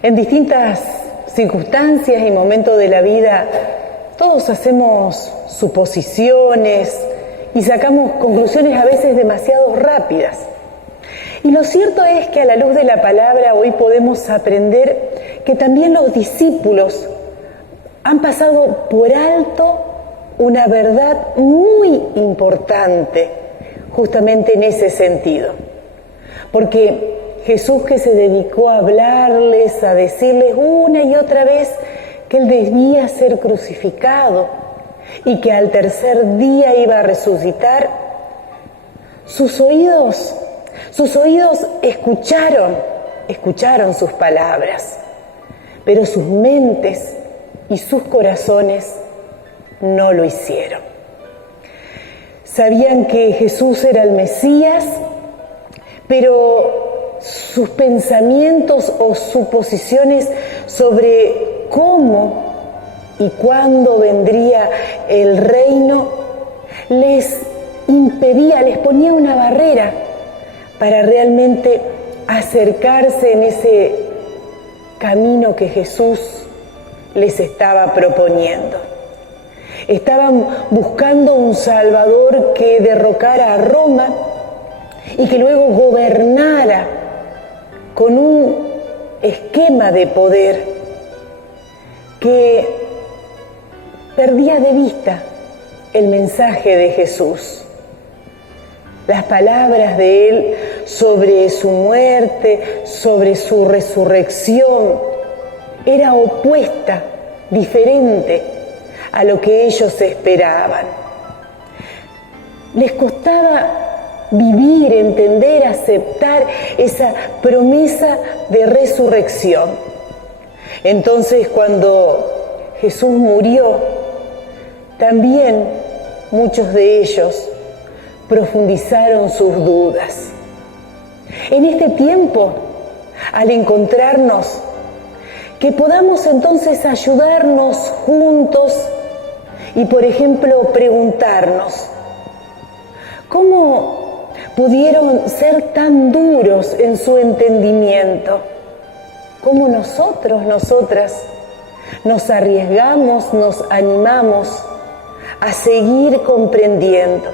En distintas circunstancias y momentos de la vida, todos hacemos suposiciones y sacamos conclusiones a veces demasiado rápidas. Y lo cierto es que a la luz de la palabra hoy podemos aprender que también los discípulos han pasado por alto una verdad muy importante, justamente en ese sentido. Porque Jesús, que se dedicó a hablarles, a decirles una y otra vez que Él debía ser crucificado y que al tercer día iba a resucitar, sus oídos escucharon sus palabras, pero sus mentes y sus corazones no lo hicieron. Sabían que Jesús era el Mesías, pero sus pensamientos o suposiciones sobre cómo y cuándo vendría el reino les impedía, les ponía una barrera para realmente acercarse en ese camino que Jesús les estaba proponiendo. Estaban buscando un Salvador que derrocara a Roma y que luego gobernara con un esquema de poder que perdía de vista el mensaje de Jesús. Las palabras de Él sobre su muerte, sobre su resurrección, era opuesta, diferente a lo que ellos esperaban. Les costaba vivir, entender, aceptar esa promesa de resurrección. Entonces, cuando Jesús murió, también muchos de ellos profundizaron sus dudas. En este tiempo, al encontrarnos, que podamos entonces ayudarnos juntos y, por ejemplo, preguntarnos, ¿cómo pudieron ser tan duros en su entendimiento? ¿Cómo nosotras, nos arriesgamos, nos animamos a seguir comprendiendo?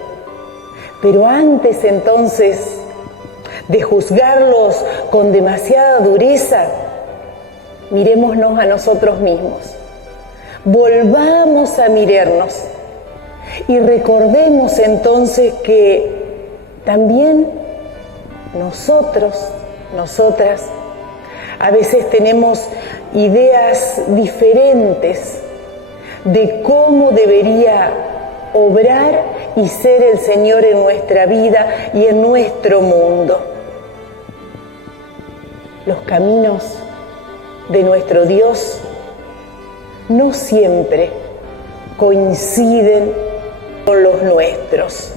Pero antes entonces de juzgarlos con demasiada dureza, mirémonos a nosotros mismos, volvamos a mirarnos y recordemos entonces que también nosotras, a veces tenemos ideas diferentes de cómo debería obrar y ser el Señor en nuestra vida y en nuestro mundo. Los caminos de nuestro Dios no siempre coinciden con los nuestros,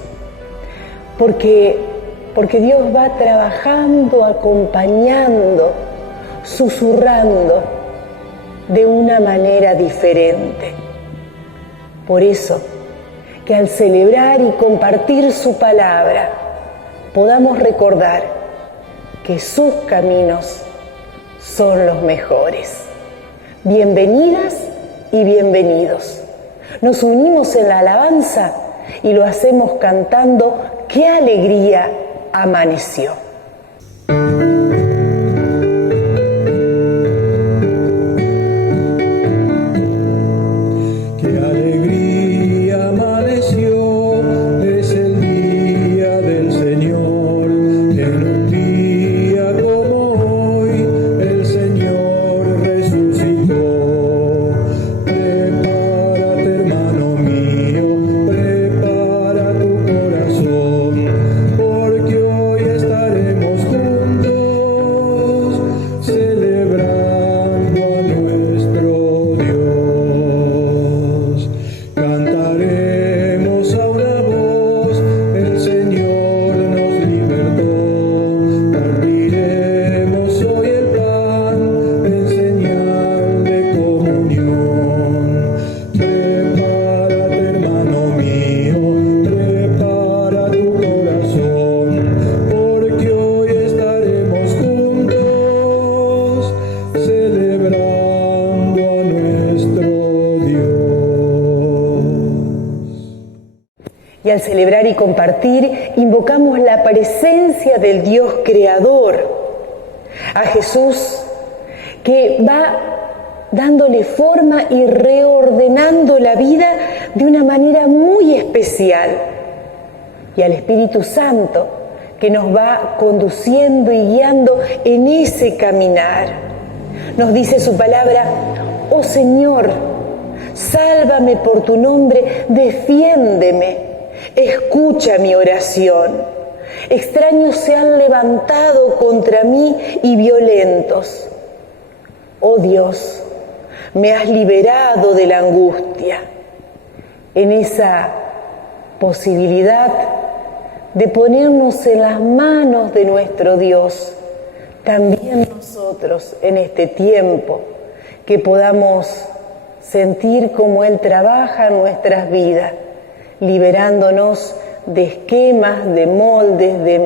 porque Dios va trabajando, acompañando, susurrando de una manera diferente. Por eso, que al celebrar y compartir su palabra, podamos recordar que sus caminos son los mejores. Bienvenidas y bienvenidos. Nos unimos en la alabanza y lo hacemos cantando ¡Qué alegría amaneció! Porque hoy estaré Y al celebrar y compartir, invocamos la presencia del Dios creador, a Jesús, que va dándole forma y reordenando la vida de una manera muy especial, y al Espíritu Santo, que nos va conduciendo y guiando en ese caminar. Nos dice su palabra: oh Señor, sálvame por tu nombre, defiéndeme, escucha mi oración. Extraños se han levantado contra mí y violentos. Oh Dios, me has liberado de la angustia. En esa posibilidad de ponernos en las manos de nuestro Dios, también nosotros en este tiempo, que podamos sentir cómo Él trabaja en nuestras vidas, liberándonos de esquemas, de moldes, de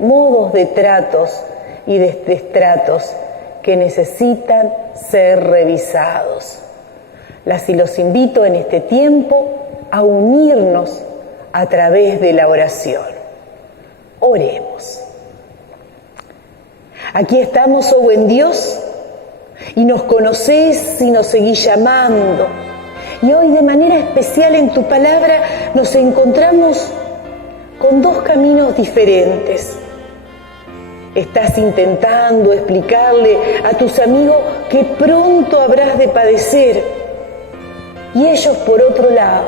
modos de tratos y de destratos que necesitan ser revisados. Las y los invito en este tiempo a unirnos a través de la oración. Oremos. Aquí estamos, oh buen Dios, y nos conocés y nos seguís llamando. Y hoy de manera especial en tu palabra nos encontramos con dos caminos diferentes. Estás intentando explicarle a tus amigos que pronto habrás de padecer. Y ellos, por otro lado,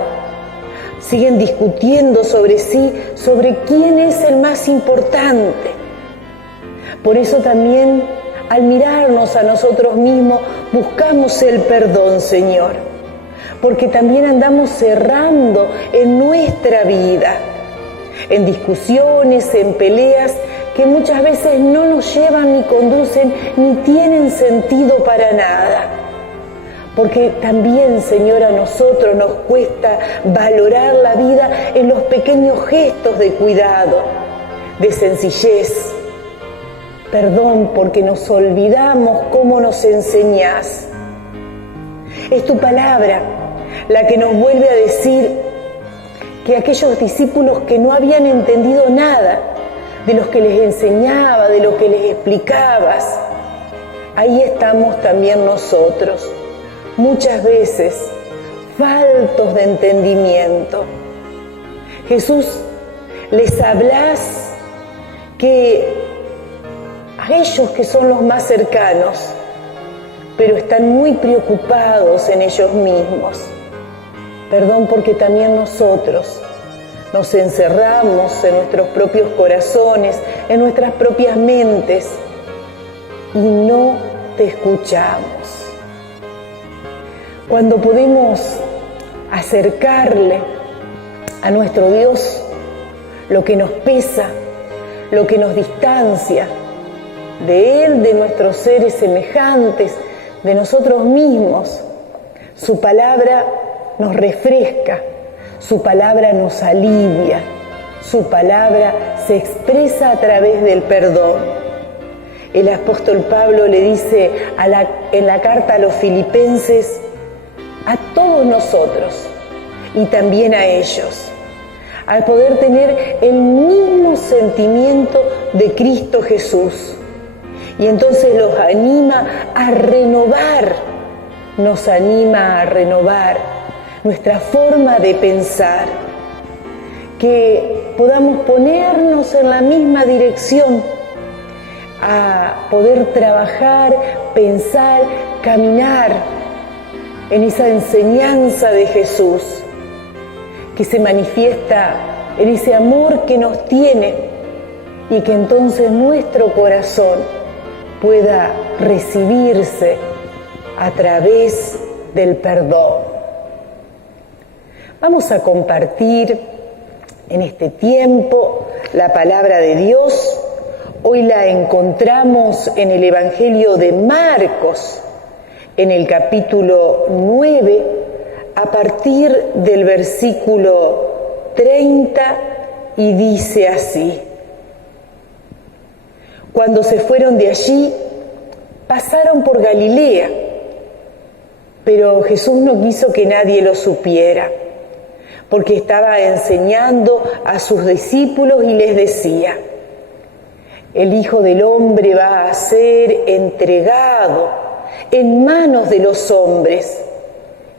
siguen discutiendo sobre sí, sobre quién es el más importante. Por eso también, al mirarnos a nosotros mismos, buscamos el perdón, Señor, porque también andamos errando en nuestra vida, en discusiones, en peleas que muchas veces no nos llevan ni conducen ni tienen sentido para nada. Porque también, Señor, a nosotros nos cuesta valorar la vida en los pequeños gestos de cuidado, de sencillez. Perdón porque nos olvidamos cómo nos enseñás. Es tu palabra la que nos vuelve a decir que aquellos discípulos que no habían entendido nada de los que les enseñaba, de lo que les explicabas, ahí estamos también nosotros, muchas veces faltos de entendimiento. Jesús, les hablas que a ellos que son los más cercanos, pero están muy preocupados en ellos mismos. Perdón porque también nosotros nos encerramos en nuestros propios corazones, en nuestras propias mentes, y no te escuchamos. Cuando podemos acercarle a nuestro Dios lo que nos pesa, lo que nos distancia de Él, de nuestros seres semejantes, de nosotros mismos, su palabra nos refresca, su palabra nos alivia, su palabra se expresa a través del perdón. El apóstol Pablo le dice en la carta a los filipenses, a todos nosotros y también a ellos, al poder tener el mismo sentimiento de Cristo Jesús. Y entonces los anima a renovar, nos anima a renovar nuestra forma de pensar, que podamos ponernos en la misma dirección, a poder trabajar, pensar, caminar en esa enseñanza de Jesús, que se manifiesta en ese amor que nos tiene y que entonces nuestro corazón pueda recibirse a través del perdón. Vamos a compartir en este tiempo la palabra de Dios. Hoy la encontramos en el Evangelio de Marcos, en el capítulo 9, a partir del versículo 30, y dice así: Cuando se fueron de allí, pasaron por Galilea, pero Jesús no quiso que nadie lo supiera, porque estaba enseñando a sus discípulos y les decía: el Hijo del Hombre va a ser entregado en manos de los hombres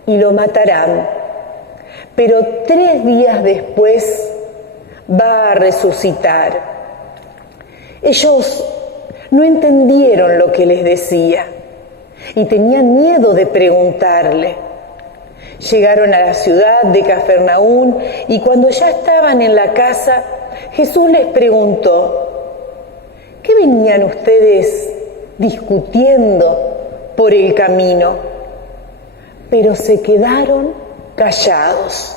y lo matarán, pero 3 días después va a resucitar. Ellos no entendieron lo que les decía y tenían miedo de preguntarle. Llegaron a la ciudad de Cafarnaún y cuando ya estaban en la casa, Jesús les preguntó: ¿qué venían ustedes discutiendo por el camino? Pero se quedaron callados,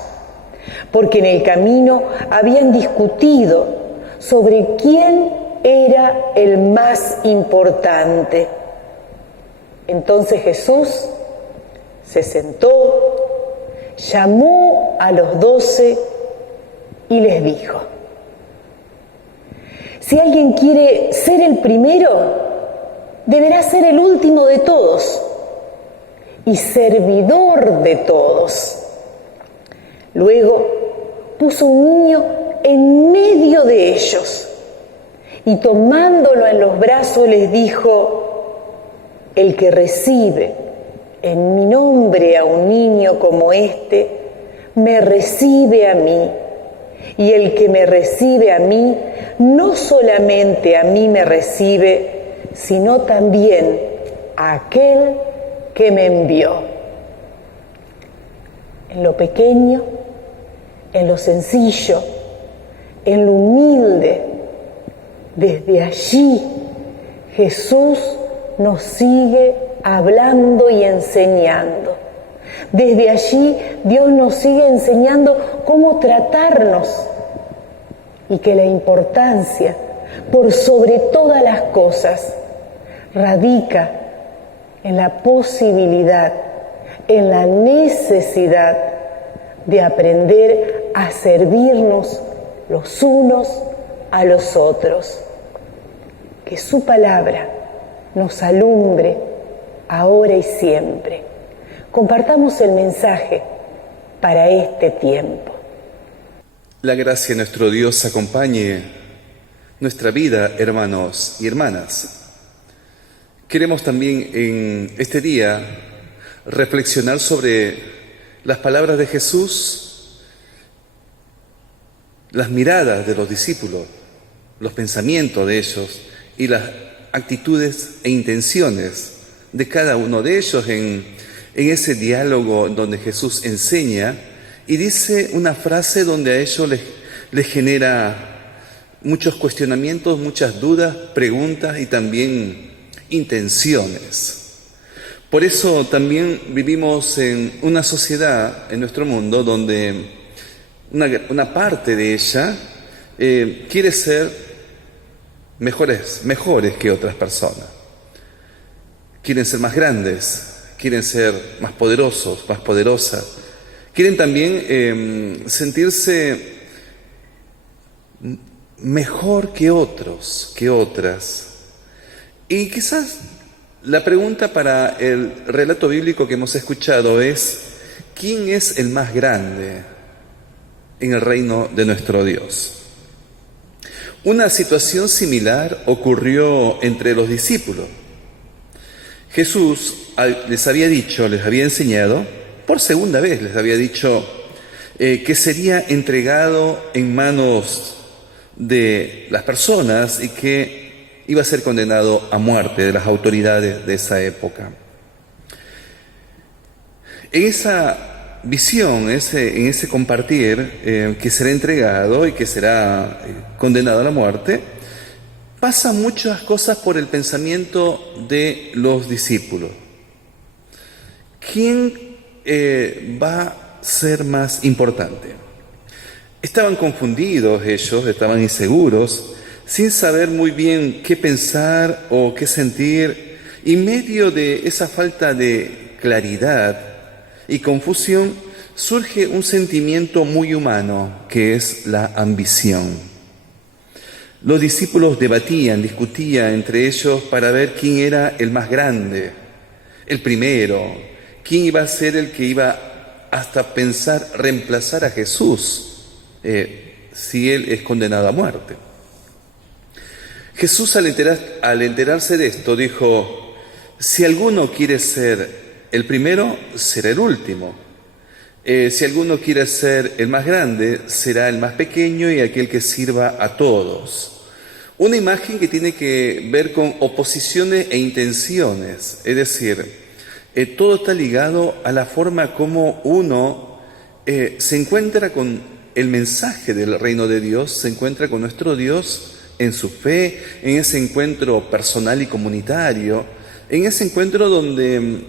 porque en el camino habían discutido sobre quién era el más importante. Entonces Jesús se sentó, llamó a los 12 y les dijo: si alguien quiere ser el primero, deberá ser el último de todos y servidor de todos. Luego puso un niño en medio de ellos y tomándolo en los brazos les dijo: el que recibe en mi nombre a un niño como este, me recibe a mí. Y el que me recibe a mí, no solamente a mí me recibe, sino también a aquel que me envió. En lo pequeño, en lo sencillo, en lo humilde, desde allí Jesús nos sigue hablando y enseñando. Desde allí Dios nos sigue enseñando cómo tratarnos y que la importancia, por sobre todas las cosas, radica en la posibilidad, en la necesidad de aprender a servirnos los unos a los otros. Que su palabra nos alumbre ahora y siempre. Compartamos el mensaje para este tiempo. La gracia de nuestro Dios acompañe nuestra vida, hermanos y hermanas. Queremos también en este día reflexionar sobre las palabras de Jesús, las miradas de los discípulos, los pensamientos de ellos y las actitudes e intenciones de cada uno de ellos en ese diálogo donde Jesús enseña y dice una frase donde a ellos les genera muchos cuestionamientos, muchas dudas, preguntas y también intenciones. Por eso también vivimos en una sociedad, en nuestro mundo, donde una parte de ella quiere ser mejores que otras personas. Quieren ser más grandes, quieren ser más poderosos, más poderosas. Quieren también sentirse mejor que otros, que otras. Y quizás la pregunta para el relato bíblico que hemos escuchado es: ¿quién es el más grande en el reino de nuestro Dios? Una situación similar ocurrió entre los discípulos. Jesús les había dicho, les había enseñado, por segunda vez les había dicho que sería entregado en manos de las personas y que iba a ser condenado a muerte de las autoridades de esa época. En esa visión, en ese compartir que será entregado y que será condenado a la muerte, pasan muchas cosas por el pensamiento de los discípulos. ¿Quién va a ser más importante? Estaban confundidos ellos, estaban inseguros, sin saber muy bien qué pensar o qué sentir. Y en medio de esa falta de claridad y confusión surge un sentimiento muy humano, que es la ambición. Los discípulos debatían, discutían entre ellos para ver quién era el más grande, el primero, quién iba a ser el que iba hasta pensar reemplazar a Jesús si Él es condenado a muerte. Jesús al enterarse de esto dijo: si alguno quiere ser el primero, será el último. Si alguno quiere ser el más grande, será el más pequeño y aquel que sirva a todos. Una imagen que tiene que ver con oposiciones e intenciones, es decir, todo está ligado a la forma como uno se encuentra con el mensaje del reino de Dios, se encuentra con nuestro Dios en su fe, en ese encuentro personal y comunitario, en ese encuentro donde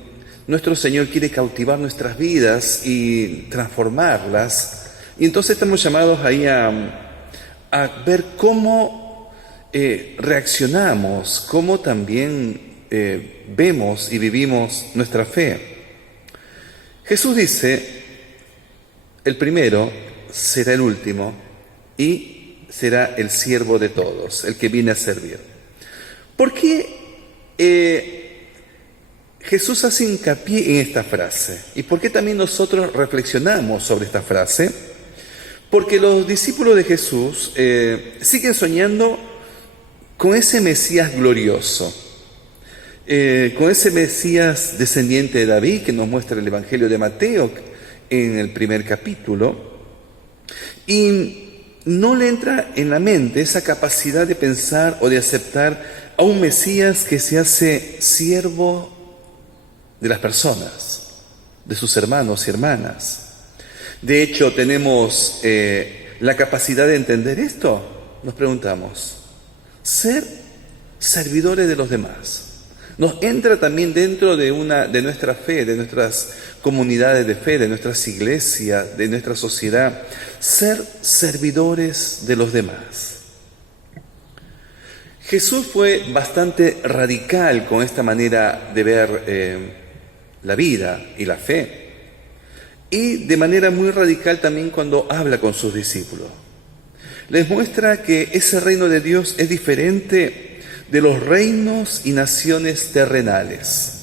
nuestro Señor quiere cautivar nuestras vidas y transformarlas. Y entonces estamos llamados ahí a ver cómo reaccionamos, cómo también vemos y vivimos nuestra fe. Jesús dice: el primero será el último y será el siervo de todos, el que viene a servir. ¿Por qué Jesús hace hincapié en esta frase? ¿Y por qué también nosotros reflexionamos sobre esta frase? Porque los discípulos de Jesús siguen soñando con ese Mesías glorioso, con ese Mesías descendiente de David que nos muestra el Evangelio de Mateo en el primer capítulo, y no le entra en la mente esa capacidad de pensar o de aceptar a un Mesías que se hace siervo de las personas, de sus hermanos y hermanas. De hecho, tenemos la capacidad de entender esto. Nos preguntamos: ser servidores de los demás. Nos entra también dentro de nuestra fe, de nuestras comunidades de fe, de nuestras iglesias, de nuestra sociedad, ser servidores de los demás. Jesús fue bastante radical con esta manera de ver la vida y la fe, y de manera muy radical también cuando habla con sus discípulos. Les muestra que ese reino de Dios es diferente de los reinos y naciones terrenales.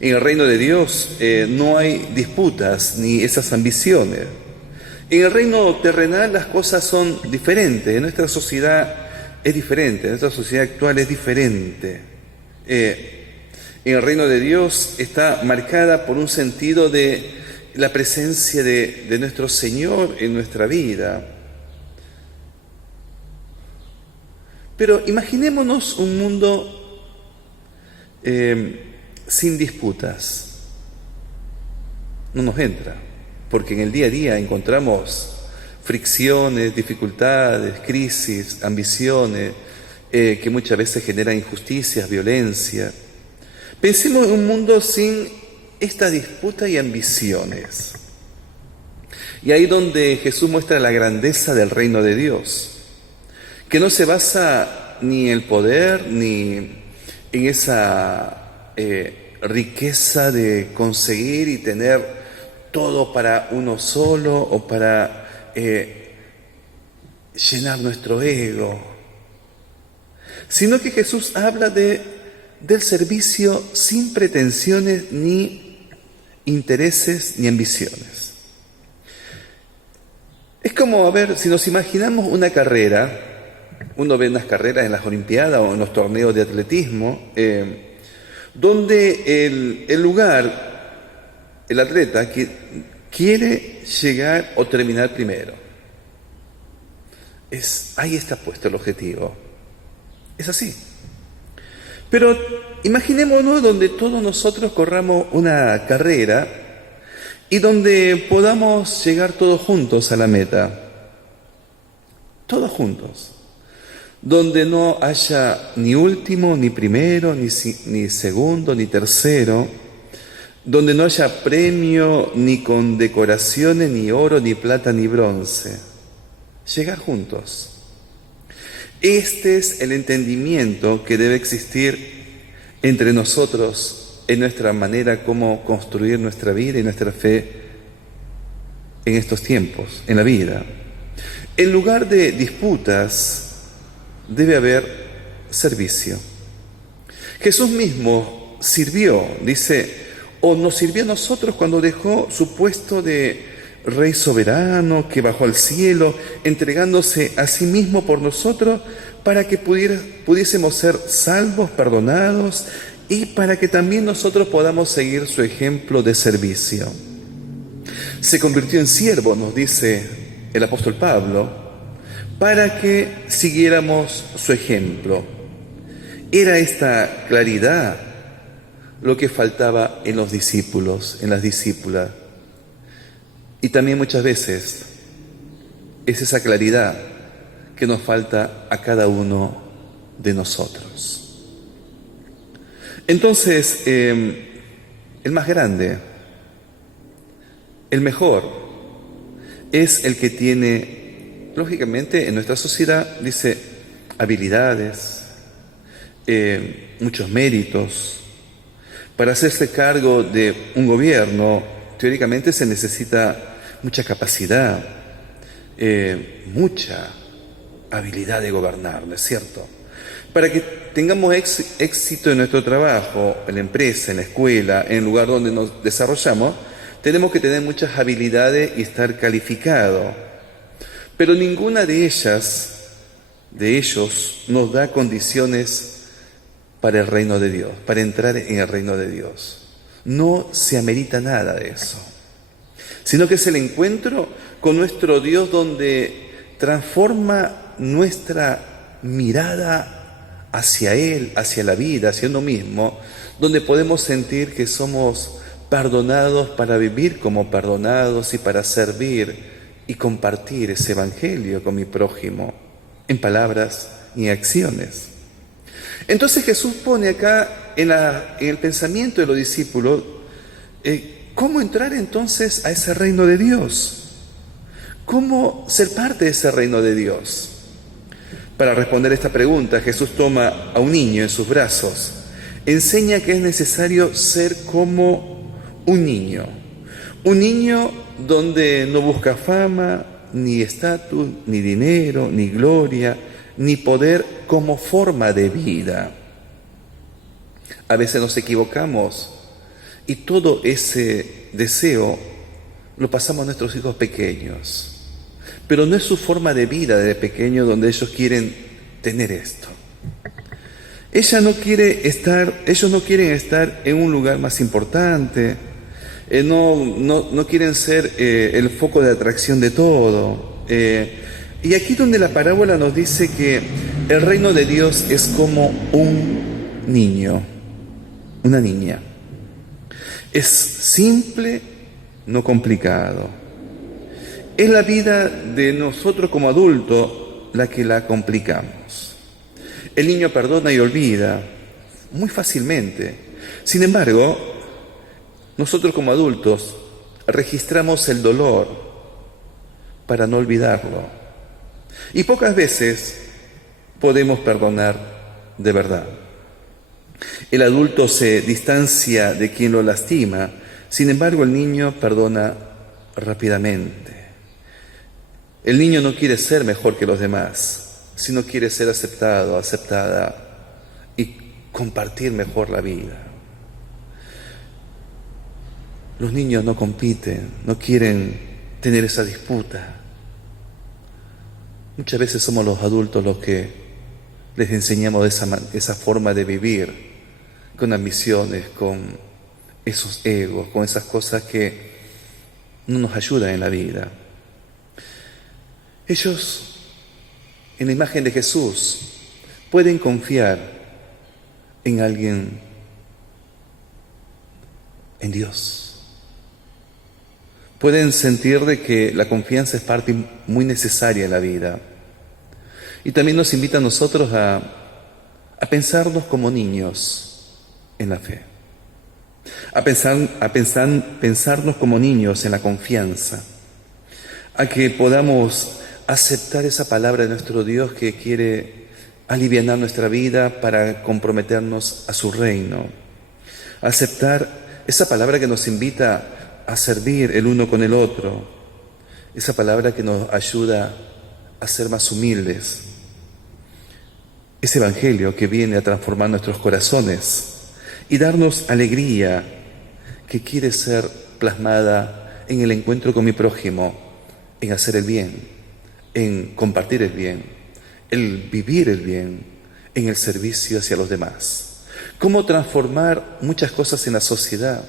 En el reino de Dios no hay disputas ni esas ambiciones. En el reino terrenal las cosas son diferentes. En nuestra sociedad es diferente, en nuestra sociedad actual es diferente. En el reino de Dios está marcada por un sentido de la presencia de nuestro Señor en nuestra vida. Pero imaginémonos un mundo sin disputas. No nos entra, porque en el día a día encontramos fricciones, dificultades, crisis, ambiciones, que muchas veces generan injusticias, violencia. Pensemos en un mundo sin esta disputa y ambiciones. Y ahí donde Jesús muestra la grandeza del reino de Dios, que no se basa ni en el poder, ni en esa riqueza de conseguir y tener todo para uno solo o para llenar nuestro ego, sino que Jesús habla del servicio sin pretensiones ni intereses ni ambiciones. Es como, a ver, si nos imaginamos una carrera, uno ve unas carreras en las Olimpiadas o en los torneos de atletismo, donde el atleta que quiere llegar o terminar primero. Ahí está puesto el objetivo. Es así. Pero imaginémonos donde todos nosotros corramos una carrera y donde podamos llegar todos juntos a la meta. Todos juntos. Donde no haya ni último, ni primero, ni segundo, ni tercero. Donde no haya premio, ni condecoraciones, ni oro, ni plata, ni bronce. Llegar juntos. Este es el entendimiento que debe existir entre nosotros en nuestra manera como construir nuestra vida y nuestra fe en estos tiempos, en la vida. En lugar de disputas, debe haber servicio. Jesús mismo sirvió, dice: ¿O nos sirvió a nosotros cuando dejó su puesto de Rey soberano que bajó al cielo, entregándose a sí mismo por nosotros para que pudiésemos ser salvos, perdonados y para que también nosotros podamos seguir su ejemplo de servicio? Se convirtió en siervo, nos dice el apóstol Pablo, para que siguiéramos su ejemplo. Era esta claridad lo que faltaba en los discípulos, en las discípulas. Y también muchas veces es esa claridad que nos falta a cada uno de nosotros. Entonces, el más grande, el mejor, es el que tiene, lógicamente, en nuestra sociedad, dice, habilidades, muchos méritos. Para hacerse cargo de un gobierno, teóricamente se necesita mucha capacidad, mucha habilidad de gobernar, ¿no es cierto? Para que tengamos éxito en nuestro trabajo, en la empresa, en la escuela, en el lugar donde nos desarrollamos, tenemos que tener muchas habilidades y estar calificados. Pero ninguna de ellos, nos da condiciones para el reino de Dios, para entrar en el reino de Dios. No se amerita nada de eso, sino que es el encuentro con nuestro Dios donde transforma nuestra mirada hacia Él, hacia la vida, hacia uno mismo, donde podemos sentir que somos perdonados para vivir como perdonados y para servir y compartir ese evangelio con mi prójimo, en palabras y en acciones. Entonces Jesús pone acá en el pensamiento de los discípulos, ¿cómo entrar entonces a ese reino de Dios? ¿Cómo ser parte de ese reino de Dios? Para responder esta pregunta, Jesús toma a un niño en sus brazos, enseña que es necesario ser como un niño donde no busca fama, ni estatus, ni dinero, ni gloria, ni poder como forma de vida. A veces nos equivocamos y todo ese deseo lo pasamos a nuestros hijos pequeños, pero no es su forma de vida desde pequeño donde ellos quieren tener esto. Ellos no quieren estar en un lugar más importante, no quieren ser el foco de atracción de todo. Y aquí donde la parábola nos dice que el reino de Dios es como un niño, una niña. Es simple, no complicado. Es la vida de nosotros como adultos la que la complicamos. El niño perdona y olvida muy fácilmente. Sin embargo, nosotros como adultos registramos el dolor para no olvidarlo. Y pocas veces podemos perdonar de verdad. El adulto se distancia de quien lo lastima, sin embargo el niño perdona rápidamente. El niño no quiere ser mejor que los demás, sino quiere ser aceptado, aceptada y compartir mejor la vida. Los niños no compiten, no quieren tener esa disputa. Muchas veces somos los adultos los que les enseñamos esa forma de vivir, con ambiciones, con esos egos, con esas cosas que no nos ayudan en la vida. Ellos, en la imagen de Jesús, pueden confiar en alguien, en Dios. Pueden sentir de que la confianza es parte muy necesaria en la vida. Y también nos invita a nosotros a pensarnos como niños en la fe. A pensarnos como niños en la confianza. A que podamos aceptar esa palabra de nuestro Dios que quiere aliviar nuestra vida para comprometernos a su reino. Aceptar esa palabra que nos invita a servir el uno con el otro. Esa palabra que nos ayuda a ser más humildes. Ese evangelio que viene a transformar nuestros corazones y darnos alegría, que quiere ser plasmada en el encuentro con mi prójimo, en hacer el bien, en compartir el bien, el vivir el bien, en el servicio hacia los demás. Cómo transformar muchas cosas en la sociedad,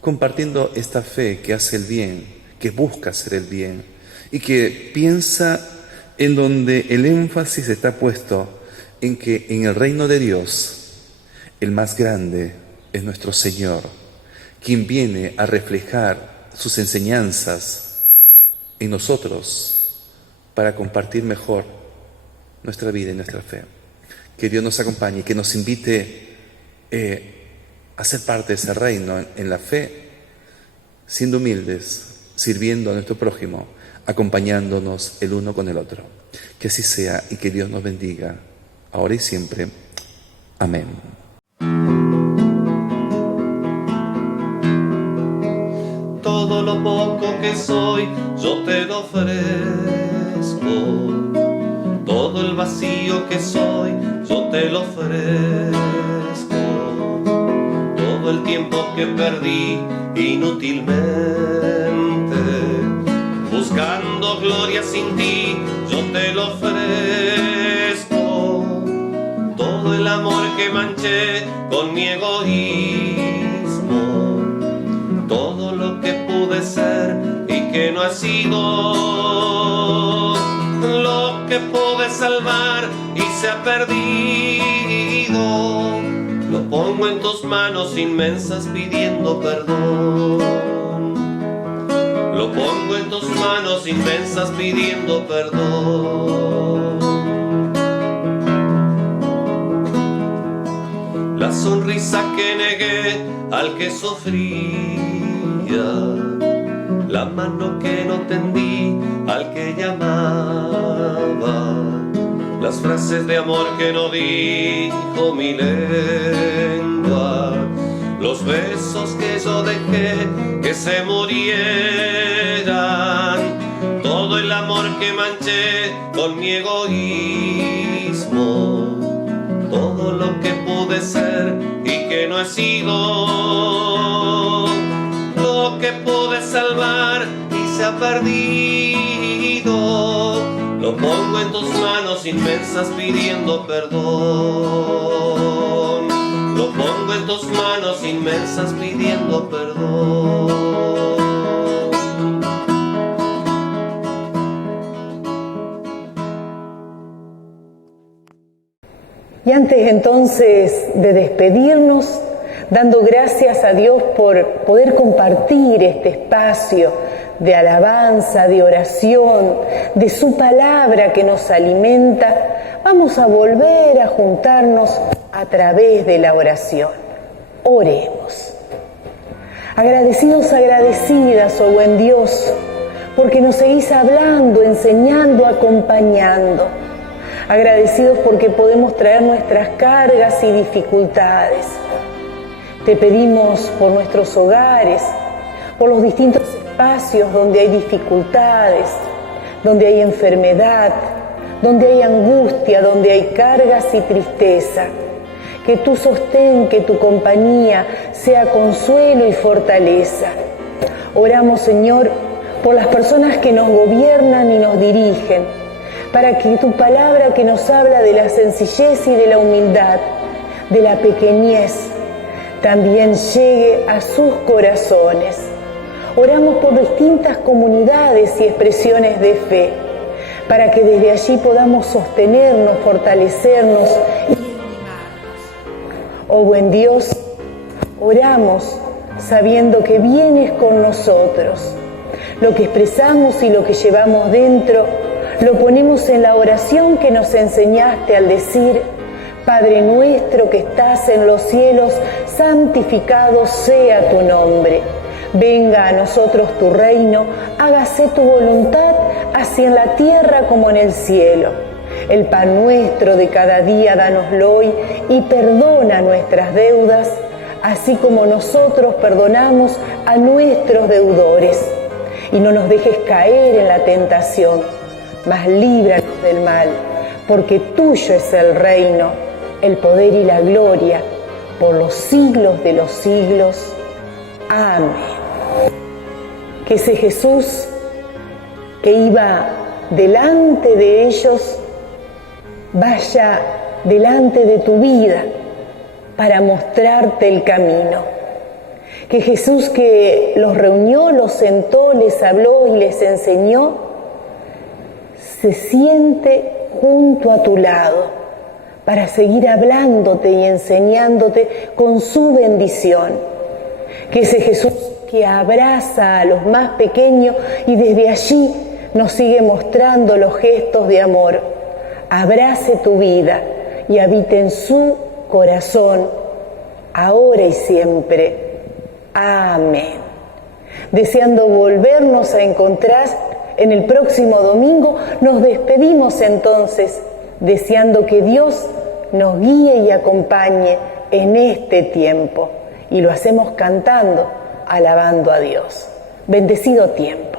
compartiendo esta fe que hace el bien, que busca hacer el bien y que piensa en donde el énfasis está puesto en que en el reino de Dios el más grande es nuestro Señor, quien viene a reflejar sus enseñanzas en nosotros para compartir mejor nuestra vida y nuestra fe. Que Dios nos acompañe y que nos invite a ser parte de ese reino en la fe, siendo humildes, sirviendo a nuestro prójimo, acompañándonos el uno con el otro. Que así sea y que Dios nos bendiga, ahora y siempre. Amén. Todo lo poco que soy, yo te lo ofrezco. Todo el vacío que soy, yo te lo ofrezco. Todo el tiempo que perdí inútilmente, buscando gloria sin ti, yo te lo ofrezco. Todo el amor que manché con mi egoísmo, todo lo que pude ser y que no ha sido, lo que pude salvar y se ha perdido, lo pongo en tus manos inmensas pidiendo perdón. Lo pongo en tus manos inmensas pidiendo perdón. La sonrisa que negué al que sufría, la mano que no tendí al que llamaba, las frases de amor que no dijo mi lengua, los besos que yo dejé que se murieran, todo el amor que manché con mi egoísmo, todo lo que pude ser y que no he sido, lo que pude salvar y se ha perdido, lo pongo en tus manos inmensas pidiendo perdón. Lo pongo en tus manos inmensas pidiendo perdón. Y antes entonces de despedirnos, dando gracias a Dios por poder compartir este espacio de alabanza, de oración, de su palabra que nos alimenta, vamos a volver a juntarnos a través de la oración. Oremos. Agradecidos, agradecidas, oh buen Dios, porque nos seguís hablando, enseñando, acompañando. Agradecidos porque podemos traer nuestras cargas y dificultades. Te pedimos por nuestros hogares, por los distintos espacios donde hay dificultades, donde hay enfermedad, donde hay angustia, donde hay cargas y tristeza. Que tu sostén, que tu compañía sea consuelo y fortaleza. Oramos, Señor, por las personas que nos gobiernan y nos dirigen, para que tu palabra que nos habla de la sencillez y de la humildad, de la pequeñez, también llegue a sus corazones. Oramos por distintas comunidades y expresiones de fe, para que desde allí podamos sostenernos, fortalecernos y animarnos. Oh buen Dios, oramos sabiendo que vienes con nosotros. Lo que expresamos y lo que llevamos dentro, lo ponemos en la oración que nos enseñaste al decir: Padre nuestro que estás en los cielos, santificado sea tu nombre. Venga a nosotros tu reino, hágase tu voluntad, así en la tierra como en el cielo. El pan nuestro de cada día dánoslo hoy y perdona nuestras deudas, así como nosotros perdonamos a nuestros deudores. Y no nos dejes caer en la tentación, mas líbranos del mal, porque tuyo es el reino, el poder y la gloria, por los siglos de los siglos. Amén. Que ese Jesús que iba delante de ellos vaya delante de tu vida para mostrarte el camino. Que Jesús que los reunió, los sentó, les habló y les enseñó, se siente junto a tu lado para seguir hablándote y enseñándote con su bendición. Que ese Jesús que abraza a los más pequeños y desde allí nos sigue mostrando los gestos de amor, abrace tu vida y habite en su corazón, ahora y siempre. Amén. Deseando volvernos a encontrar en el próximo domingo, nos despedimos entonces, deseando que Dios nos guíe y acompañe en este tiempo. Y lo hacemos cantando, alabando a Dios. Bendecido tiempo.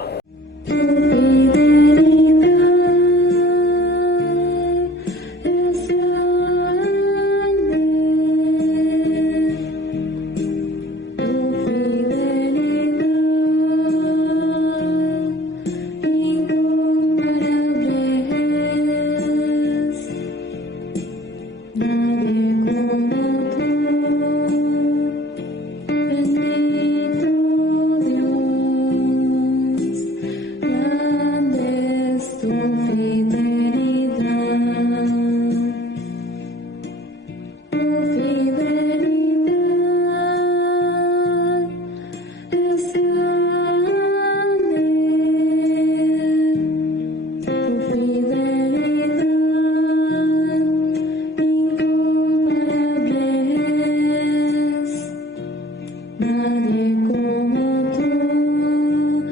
Nadie como tú,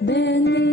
bendito.